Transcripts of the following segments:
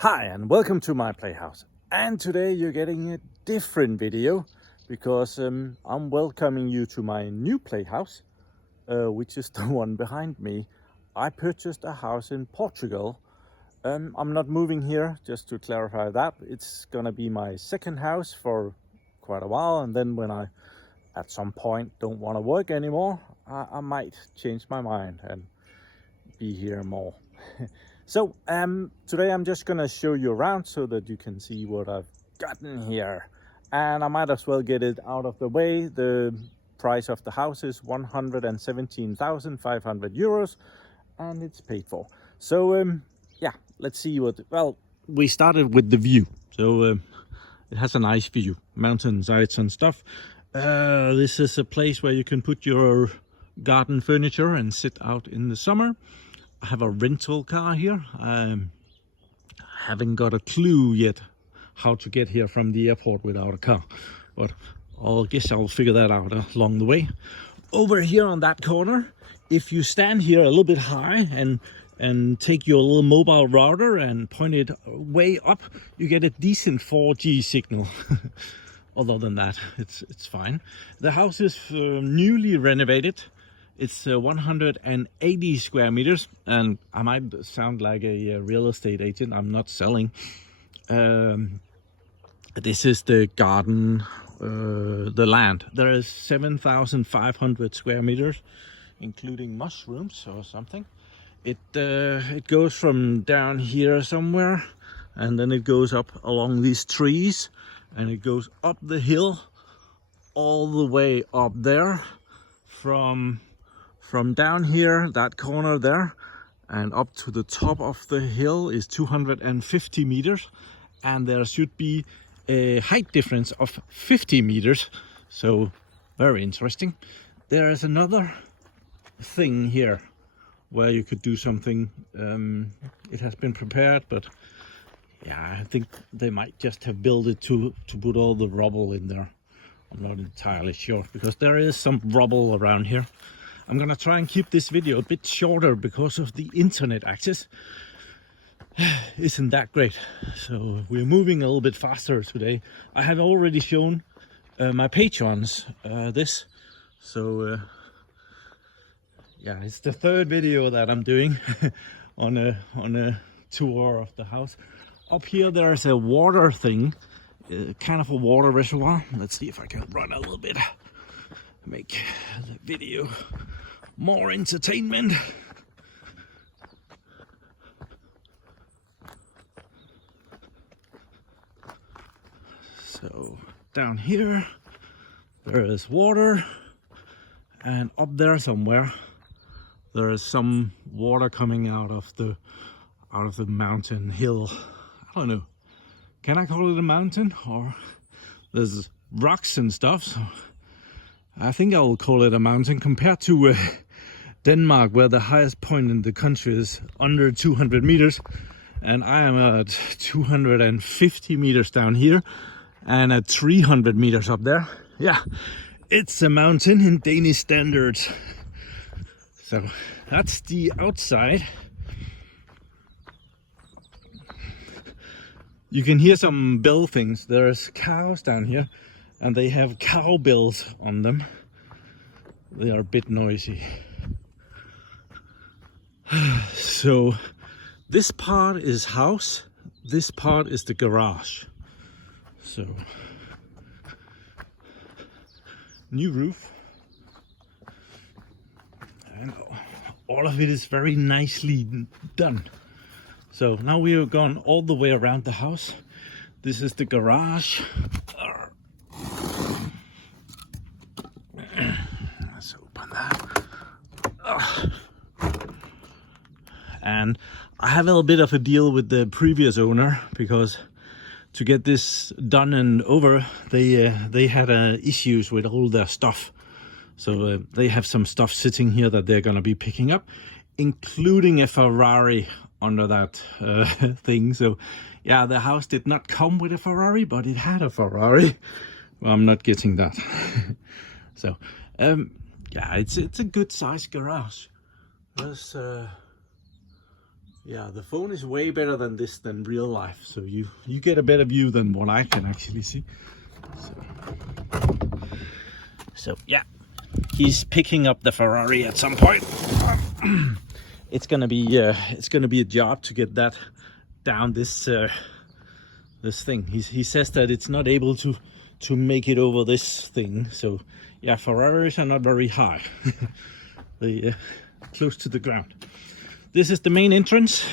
Hi and welcome to my playhouse, and today you're getting a different video because I'm welcoming you to my new playhouse, which is the one behind me. I purchased a house in Portugal. I'm not moving here, just to clarify that. It's gonna be my second house for quite a while, and then when I at some point don't want to work anymore, I might change my mind and be here more. So today I'm just gonna show you around so that you can see what I've gotten here, and I might as well get it out of the way. The price of the house is 117,500 euros, and it's paid for. So yeah, let's see what. Well, we started with the view, so it has a nice view, mountainsides and stuff. This is a place where you can put your garden furniture and sit out in the summer. I have a rental car here. I haven't got a clue yet how to get here from the airport without a car, but I guess I'll figure that out along the way. Over here on that corner, if you stand here a little bit high and take your little mobile router and point it way up, you get a decent 4G signal. Other than that, it's fine. The house is newly renovated. It's 180 square meters, and I might sound like a real estate agent. I'm not selling. This is the garden, the land. There is 7,500 square meters, including mushrooms or something. It goes from down here somewhere, and then it goes up along these trees, and it goes up the hill, all the way up there, from down here, that corner there, and up to the top of the hill is 250 meters, and there should be a height difference of 50 meters, so very interesting. There is another thing here where you could do something. It has been prepared, but yeah, I think they might just have built it to put all the rubble in there. I'm not entirely sure, because there is some rubble around here. I'm gonna try and keep this video a bit shorter because of the internet access isn't that great. So we're moving a little bit faster today. I have already shown my patrons this. So yeah, it's the third video that I'm doing on a tour of the house. Up here there's a water thing, kind of a water reservoir. Let's see if I can run a little bit, make the video more entertainment. So down here there is water, and up there somewhere there is some water coming out of the mountain hill. I don't know, can I call it a mountain? Or there's rocks and stuff, so I think I will call it a mountain. Compared to Denmark, where the highest point in the country is under 200 meters, and I am at 250 meters down here and at 300 meters up there. Yeah, it's a mountain in Danish standards. So that's the outside. You can hear some bell things. There's cows down here, and they have cow bells on them. They are a bit noisy. So this part is house, this part is the garage. So new roof, and all of it is very nicely done. So now we have gone all the way around the house. This is the garage. Let's open that. And I have a little bit of a deal with the previous owner, because to get this done and over, they had issues with all their stuff. So they have some stuff sitting here that they're gonna be picking up, including a Ferrari under that thing. So yeah, the house did not come with a Ferrari, but it had a Ferrari. Well, I'm not getting that. So yeah, it's a good sized garage. There's Yeah, the phone is way better than this than real life, so you get a better view than what I can actually see. So yeah, he's picking up the Ferrari at some point. It's gonna be a job to get that down this thing. He says that it's not able to make it over this thing. So yeah, Ferraris are not very high. They close to the ground. This is the main entrance.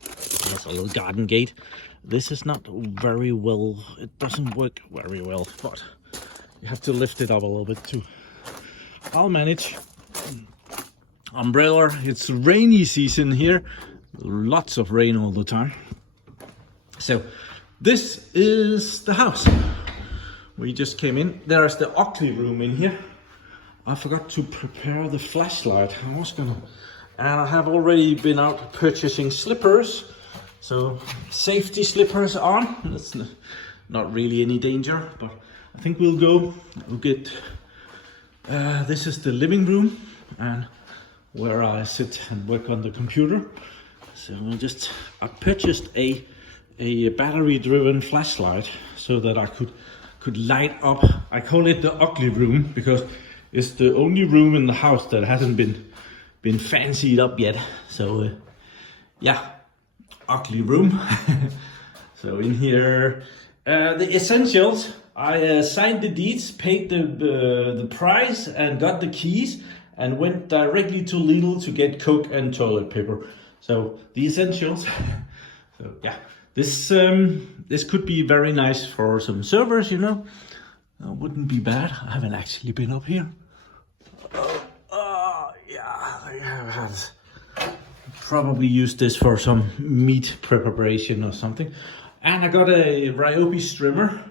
There's a little garden gate. This is not very well, it doesn't work very well, but you have to lift it up a little bit too. I'll manage. Umbrella, it's rainy season here. Lots of rain all the time. So this is the house. We just came in. There's the ugly room in here. I forgot to prepare the flashlight. And I have already been out purchasing slippers. So safety slippers on. That's not really any danger, but I think we'll get, this is the living room and where I sit and work on the computer. So I purchased a battery driven flashlight so that I could light up. I call it the ugly room because it's the only room in the house that hasn't been fancied up yet. So yeah, ugly room. So in here, the essentials. I signed the deeds, paid the price, and got the keys, and went directly to Lidl to get Coke and toilet paper. So the essentials. So yeah, this could be very nice for some servers, you know. Wouldn't be bad. I haven't actually been up here. Yeah, I have probably use this for some meat preparation or something. And I got a Ryobi streamer.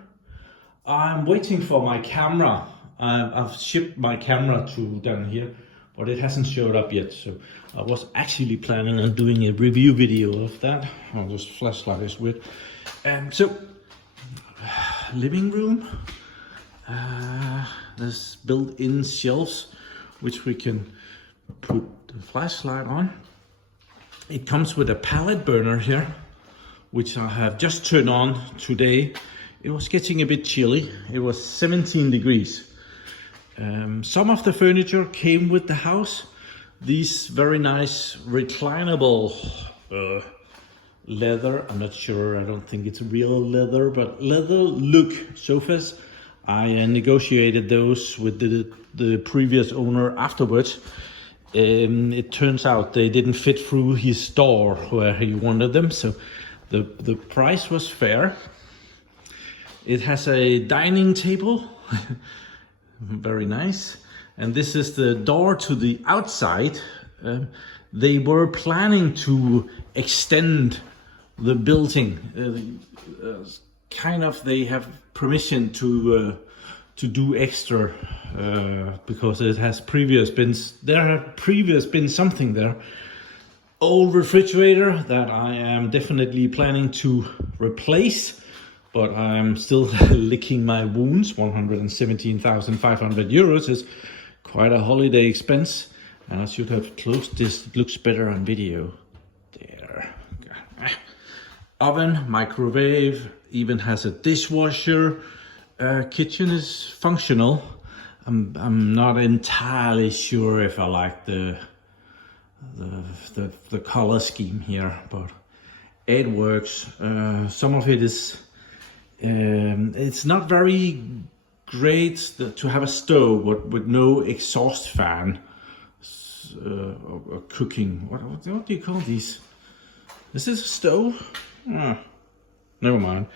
I'm waiting for my camera. I've shipped my camera to down here, but it hasn't showed up yet. So I was actually planning on doing a review video of that. Oh, this flashlight is weird. So living room. There's built-in shelves which we can put the flashlight on. It comes with a pallet burner here, which I have just turned on today. It was getting a bit chilly. It was 17 degrees. Some of the furniture came with the house. These very nice reclinable leather. I'm not sure, I don't think it's real leather, but leather look sofas. I negotiated those with the previous owner afterwards. It turns out they didn't fit through his door where he wanted them, so the price was fair. It has a dining table, very nice. And this is the door to the outside. They were planning to extend the building. They have permission to do extra because it has there have been something there. Old refrigerator that I am definitely planning to replace, but I'm still licking my wounds. 117,500 euros is quite a holiday expense, and I should have closed this. It looks better on video. There. Oven, microwave, even has a dishwasher. Kitchen is functional. I'm not entirely sure if I like the color scheme here, but it works. Some of it is it's not very great to have a stove with no exhaust fan or cooking. What do you call these? Is this a stove? Never mind.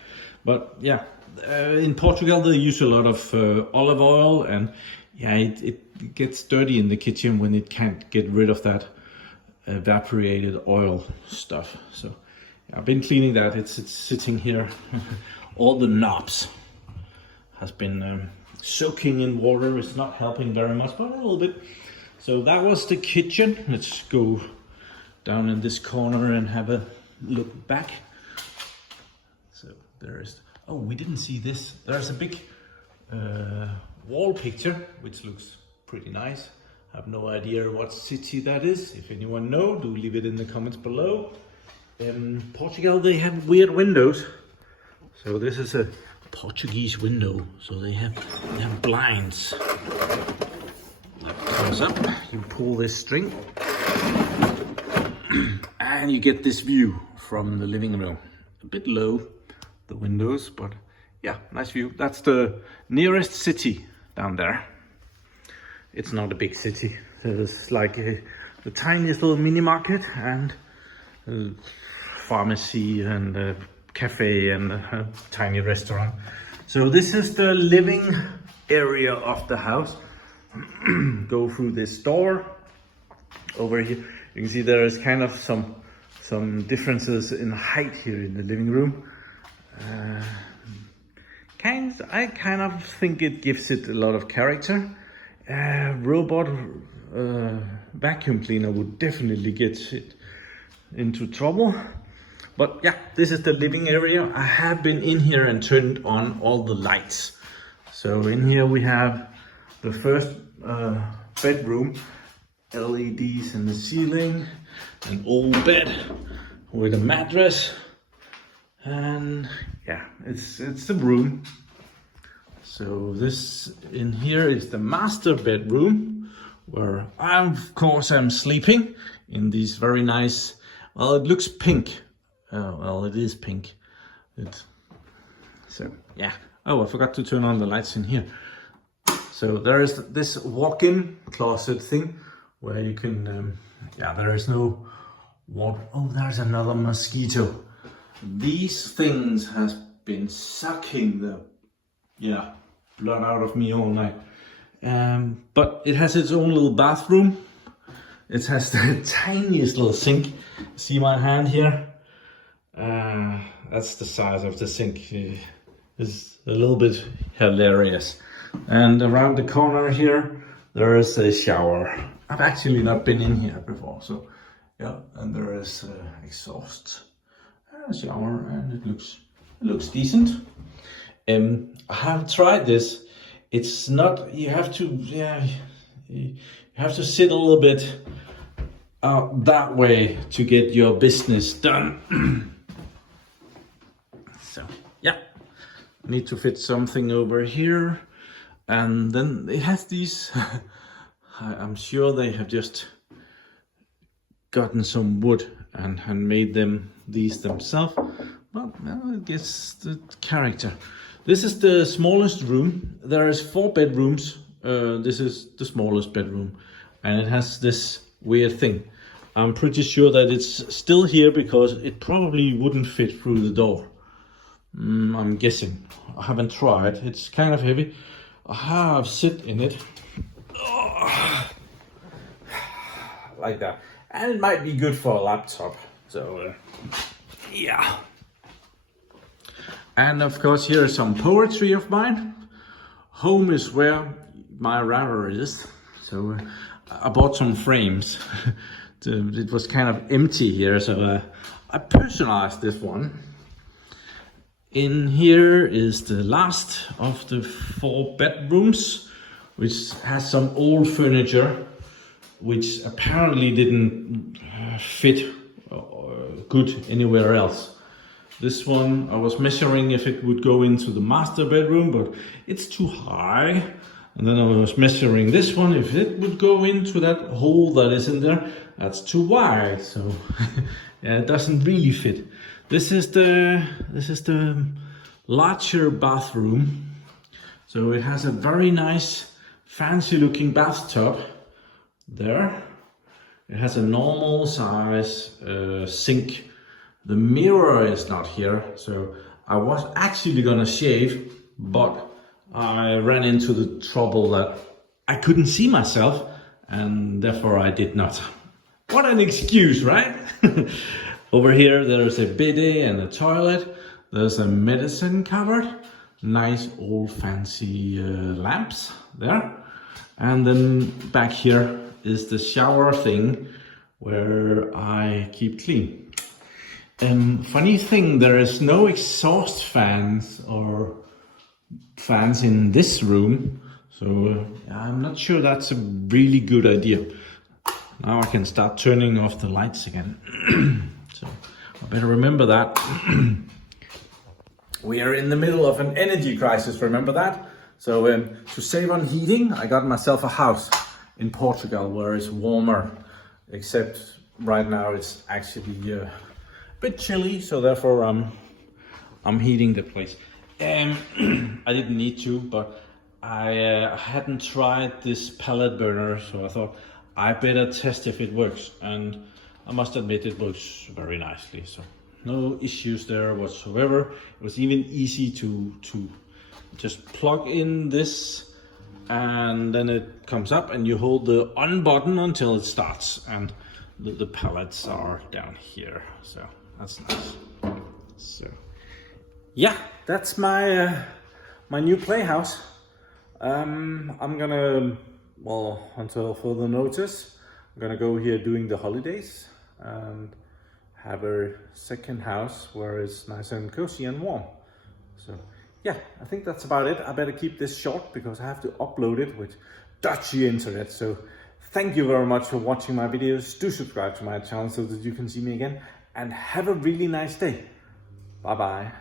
But yeah, in Portugal they use a lot of olive oil, and yeah, it gets dirty in the kitchen when it can't get rid of that evaporated oil stuff. So yeah, I've been cleaning that. It's sitting here. All the knobs has been soaking in water. It's not helping very much, but a little bit. So that was the kitchen. Let's go down in this corner and have a look back. So there is, oh, we didn't see this. There's a big wall picture, which looks pretty nice. I have no idea what city that is. If anyone know, do leave it in the comments below. In Portugal, they have weird windows. So this is a Portuguese window. So they have blinds. It comes up, you pull this string, and you get this view from the living room. A bit low, the windows, but yeah, nice view. That's the nearest city down there. It's not a big city. There's like the tiniest little mini market and a pharmacy and a cafe and a tiny restaurant. So this is the living area of the house. Go through this door. Over here, you can see there is kind of some differences in height here in the living room. I kind of think it gives it a lot of character. Robot vacuum cleaner would definitely get it into trouble. But yeah, this is the living area. I have been in here and turned on all the lights. So in here we have the first bedroom, LEDs in the ceiling, an old bed with a mattress, and yeah, it's a room. So this in here is the master bedroom, where of course I'm sleeping in these very nice, well, it looks pink. Well, it is pink. So yeah. Oh, I forgot to turn on the lights in here. So there is this walk-in closet thing where you can, yeah, there is no water. Oh, there's another mosquito. These things has been sucking the, yeah, blood out of me all night. But it has its own little bathroom. It has the tiniest little sink. See my hand here? That's the size of the sink. It's a little bit hilarious. And around the corner here, there is a shower. I've actually not been in here before, so yeah. And there is exhaust, a shower, and it looks decent. I have tried this. It's not. You have to, yeah. You have to sit a little bit out that way to get your business done. So yeah, need to fit something over here. And then it has these, I'm sure they have just gotten some wood and made these themselves. Well, it gets the character. This is the smallest room. There is 4 bedrooms. This is the smallest bedroom. And it has this weird thing. I'm pretty sure that it's still here because it probably wouldn't fit through the door. I'm guessing. I haven't tried. It's kind of heavy. I have sit in it like that, and it might be good for a laptop. So yeah. And of course, here is some poetry of mine. Home is where my router is. So I bought some frames. It was kind of empty here, so I personalized this one. In here is the last of the 4 bedrooms, which has some old furniture, which apparently didn't fit good anywhere else. This one, I was measuring if it would go into the master bedroom, but it's too high. And then I was measuring this one, if it would go into that hole that is in there, that's too wide. So yeah, it doesn't really fit. This is the larger bathroom. So it has a very nice, fancy looking bathtub there. It has a normal size sink. The mirror is not here, so I was actually gonna shave, but I ran into the trouble that I couldn't see myself, and therefore I did not. What an excuse, right? Over here there's a bidet and a toilet. There's a medicine cupboard. Nice old fancy lamps there. And then back here is the shower thing where I keep clean. Funny thing, there is no exhaust fans or fans in this room. So I'm not sure that's a really good idea. Now I can start turning off the lights again. So I better remember that. We are in the middle of an energy crisis, remember that? So to save on heating, I got myself a house in Portugal where it's warmer, except right now it's actually a bit chilly, so therefore I'm heating the place. I didn't need to, but I hadn't tried this pellet burner, so I thought I better test if it works, and I must admit it works very nicely. So no issues there whatsoever. It was even easy to just plug in this, and then it comes up and you hold the on button until it starts, and the pellets are down here, so that's nice. So yeah, that's my my new playhouse. I'm gonna, well, until further notice, I'm gonna go here during the holidays and have a second house where it's nice and cozy and warm. So yeah, I think that's about it. I better keep this short because I have to upload it with dodgy internet. So thank you very much for watching my videos. Do subscribe to my channel so that you can see me again, and have a really nice day. Bye bye.